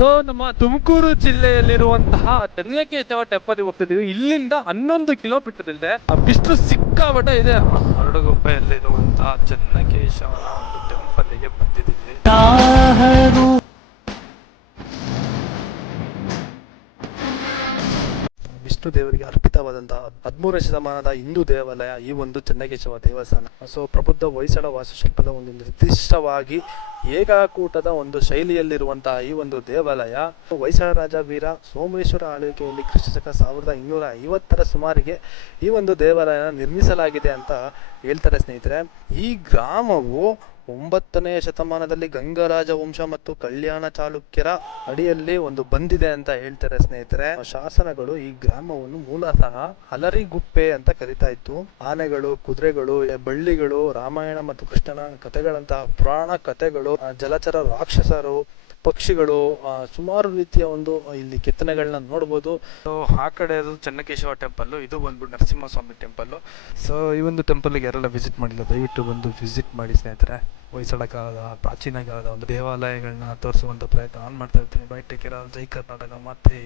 So ನಮ್ಮ Tumakuru ಜಿಲ್ಲೆಯಲ್ಲಿರುವಂತಹ Chennakeshava temple ಹೋಗ್ತಿದ್ದೀವಿ. ಇಲ್ಲಿಂದ 11 kilometre ಇದೆ. ಬಿಸಿಲು ಸಿಕ್ಕಾಪಟ್ಟೆ ಇದೆ. ಹರಡುಗುಪ್ಪೆಯಲ್ಲಿರುವಂತಹ ಚೆನ್ನಕೇಶವನ ಒಂದು ಟೆಂಪಲ್ಗೆ ಬಂದಿದ್ದೀವಿ. ವಿಷ್ಣು ದೇವರಿಗೆ ಅರ್ಪಿತವಾದಂತಹ 13ನೇ ಶತಮಾನದ ಹಿಂದೂ ದೇವಾಲಯ ಈ ಒಂದು ಚೆನ್ನಕೇಶವ ದೇವಸ್ಥಾನ. ಸೊ ಪ್ರಬುದ್ಧ ಹೊಯ್ಸಳ ವಾಸ್ತುಶಿಲ್ಪದ ಒಂದು ನಿರ್ದಿಷ್ಟವಾಗಿ ಏಕಕೂಟದ ಒಂದು ಶೈಲಿಯಲ್ಲಿರುವಂತಹ ಈ ಒಂದು ದೇವಾಲಯ ಹೊಯ್ಸಳ ರಾಜ ವೀರ ಸೋಮೇಶ್ವರ ಆಳ್ವಿಕೆಯಲ್ಲಿ ಕ್ರಿಸ್ತಶಕ 1250 ಸುಮಾರಿಗೆ ಈ ಒಂದು ದೇವಾಲಯ ನಿರ್ಮಿಸಲಾಗಿದೆ ಅಂತ ಹೇಳ್ತಾರೆ ಸ್ನೇಹಿತರೆ. ಈ ಗ್ರಾಮವು 9ನೇ ಶತಮಾನದಲ್ಲಿ ಗಂಗರಾಜ ವಂಶ ಮತ್ತು ಕಲ್ಯಾಣ ಚಾಲುಕ್ಯರ ಅಡಿಯಲ್ಲಿ ಒಂದು ಬಂದಿದೆ ಅಂತ ಹೇಳ್ತಾರೆ ಸ್ನೇಹಿತರೆ. ಶಾಸನಗಳು ಈ ಗ್ರಾಮವನ್ನು ಮೂಲತಃ ಅಲರಿಗುಪ್ಪೆ ಅಂತ ಕರಿತಾ ಇತ್ತು. ಆನೆಗಳು, ಕುದುರೆಗಳು, ಬಳ್ಳಿಗಳು, ರಾಮಾಯಣ ಮತ್ತು ಕೃಷ್ಣನ ಕಥೆಗಳಂತಹ ಪುರಾಣ ಕಥೆಗಳು, ಜಲಚರ ರಾಕ್ಷಸರು, ಪಕ್ಷಿಗಳು, ಸುಮಾರು ರೀತಿಯ ಒಂದು ಇಲ್ಲಿ ಕೆತ್ತನೆಗಳನ್ನ ನೋಡ್ಬೋದು. ಸೊ ಆ ಕಡೆ ಅದು ಚೆನ್ನಕೇಶವ ಟೆಂಪಲ್, ಇದು ಬಂದ್ಬಿಟ್ಟು ನರಸಿಂಹಸ್ವಾಮಿ ಟೆಂಪಲ್. ಸೊ ಈ ಒಂದು ಟೆಂಪಲ್ಗೆ ಯಾರೆಲ್ಲ ವಿಸಿಟ್ ಮಾಡಿಲ್ಲ ದಯವಿಟ್ಟು ಬಂದು ವಿಸಿಟ್ ಮಾಡಿ ಸ್ನೇಹಿತರೆ. ಹೊಯ್ಸಳ ಕಾಲದ ಪ್ರಾಚೀನ ಕಾಲದ ಒಂದು ದೇವಾಲಯಗಳನ್ನ ತೋರಿಸುವಂತ ಪ್ರಯತ್ನ ಮಾಡ್ತಾ ಇರ್ತೀನಿ. ಬೈ, ಟೇಕ್ ಕೇರ್, ಜೈ ಕರ್ನಾಟಕ. ಮತ್ತೆ